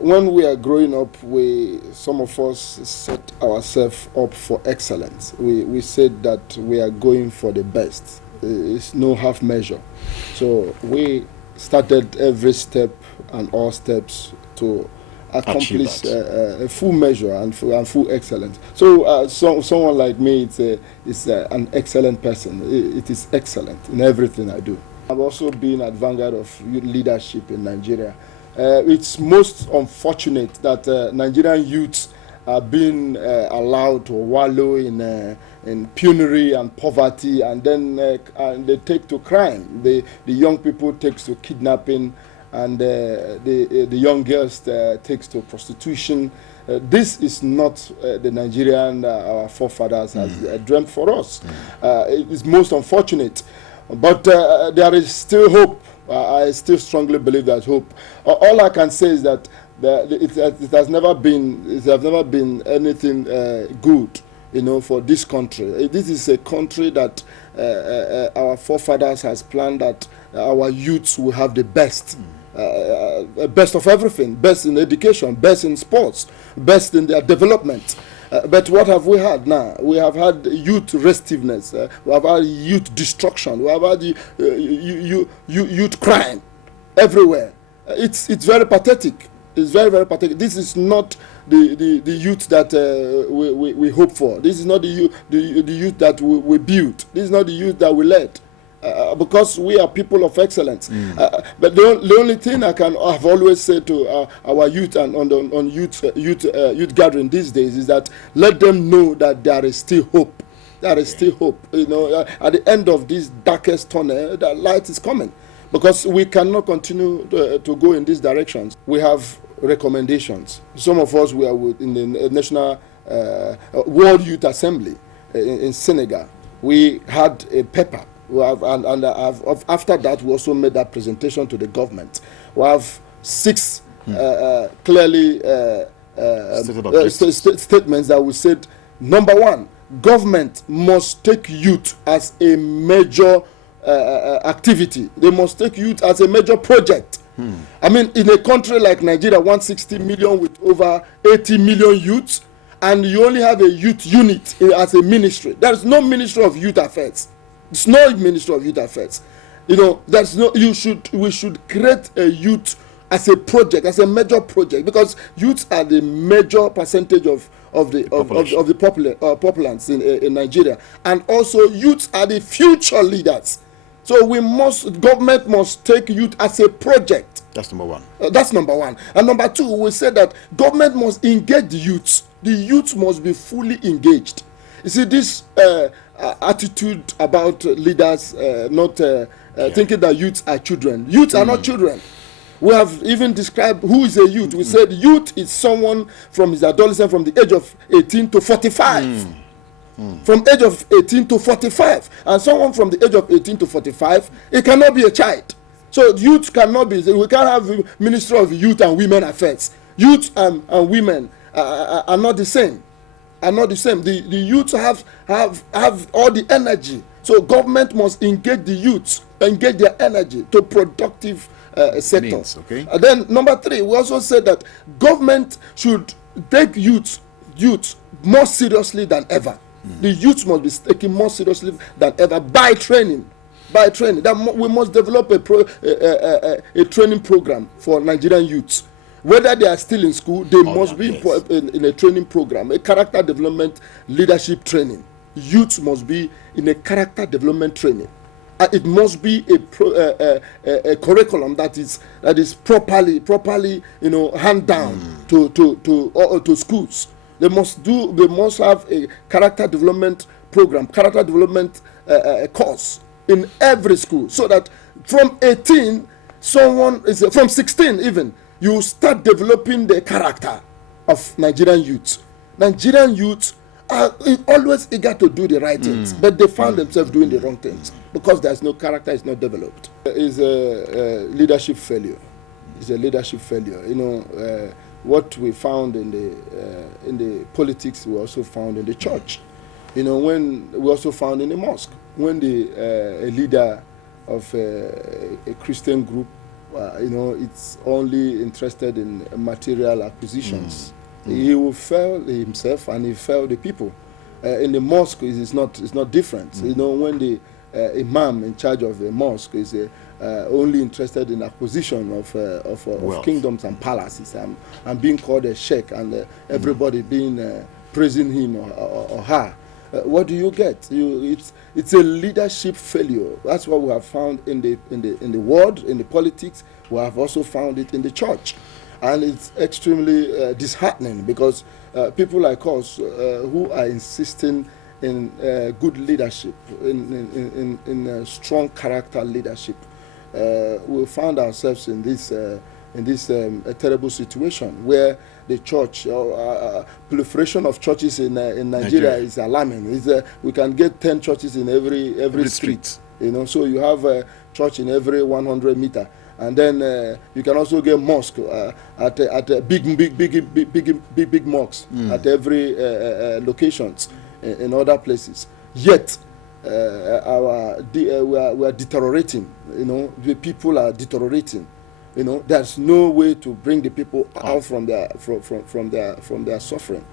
when we are growing up, some of us set ourselves up for excellence. We said that we are going for the best. It's no half measure. So we started every step and all steps to accomplish a full measure and full excellence. So, someone like me is an excellent person. It is excellent in everything I do. I've also been at vanguard of youth leadership in Nigeria. It's most unfortunate that Nigerian youths are being allowed to wallow in penury and poverty, and then and they take to crime. The young people takes to kidnapping, and the young girls takes to prostitution. This is not the Nigerian our forefathers has dreamt for us. It is most unfortunate, but there is still hope. I still strongly believe there's hope. All I can say is that it has never been anything good, for this country. This is a country that our forefathers has planned that our youths will have the best. Best of everything, best in education, best in sports, best in their development. But what have we had now? We have had youth restiveness, we have had youth destruction, we have had youth crime everywhere. It's very pathetic. It's very, very pathetic. This is not the youth that we hope for. This is not the youth that we build. This is not the youth that we led. Because we are people of excellence. But the only thing I've always said to our youth and on youth gathering these days is that let them know that there is still hope. There is still hope. At the end of this darkest tunnel, the light is coming. Because we cannot continue to go in these directions. We have recommendations. Some of us were in the National World Youth Assembly in Senegal. We had a paper. After that, we also made that presentation to the government. We have 6 clearly statements that we said. Number 1, government must take youth as a major activity. They must take youth as a major project. I mean, in a country like Nigeria, 160 million with over 80 million youths, and you only have a youth unit as a ministry. There is no Ministry of Youth Affairs. It's no Ministry of Youth Affairs. We should create a youth as a project, as a major project, because youths are the major percentage of the populace in Nigeria, and also youths are the future leaders. So government must take youth as a project. That's number 1. That's number 1. And number 2, we say that government must engage the youths. The youth must be fully engaged. You see, this attitude about leaders not thinking that youths are children. Youths are not children. We have even described who is a youth. We said youth is someone from his adolescence from the age of 18 to 45. From age of 18 to 45. And someone from the age of 18 to 45, it cannot be a child. So youth cannot be, we can't have Ministry of Youth and Women Affairs. Youth and women are not the same. Are not the same. The youths have all the energy. So government must engage the youths, engage their energy to productive sectors. Okay. And then number 3, we also said that government should take youth more seriously than ever. The youth must be taken more seriously than ever by training. That we must develop a training program for Nigerian youths. Whether they are still in school, they must be in a training program, a character development, leadership training. Youth must be in a character development training. It must be a curriculum that is properly hand down to schools. They must have a character development program, character development course in every school, so that from 18, from 16 even, you start developing the character of Nigerian youths. Nigerian youths are always eager to do the right things, but they found themselves doing the wrong things because there's no character, it's not developed. It's a leadership failure. It's a leadership failure. What we found in the politics, we also found in the church. When we also found in the mosque, when a leader of a Christian group it's only interested in material acquisitions. He will fail himself and he fail the people. In the mosque, it's not different. When the imam in charge of the mosque is only interested in acquisition of kingdoms and palaces and being called a sheikh and everybody being praising him or her. What do you get? It's a leadership failure. That's what we have found in the world, in the politics. We have also found it in the church, and it's extremely disheartening because people like us who are insisting in good leadership, in strong character leadership, we found ourselves in this terrible situation where the church proliferation of churches in Nigeria is alarming. We can get 10 churches in every street. So you have a church in every 100 meter, and then you can also get mosque at big mosques at every locations in other places. Yet we are deteriorating. The people are deteriorating. There's no way to bring the people out from their suffering.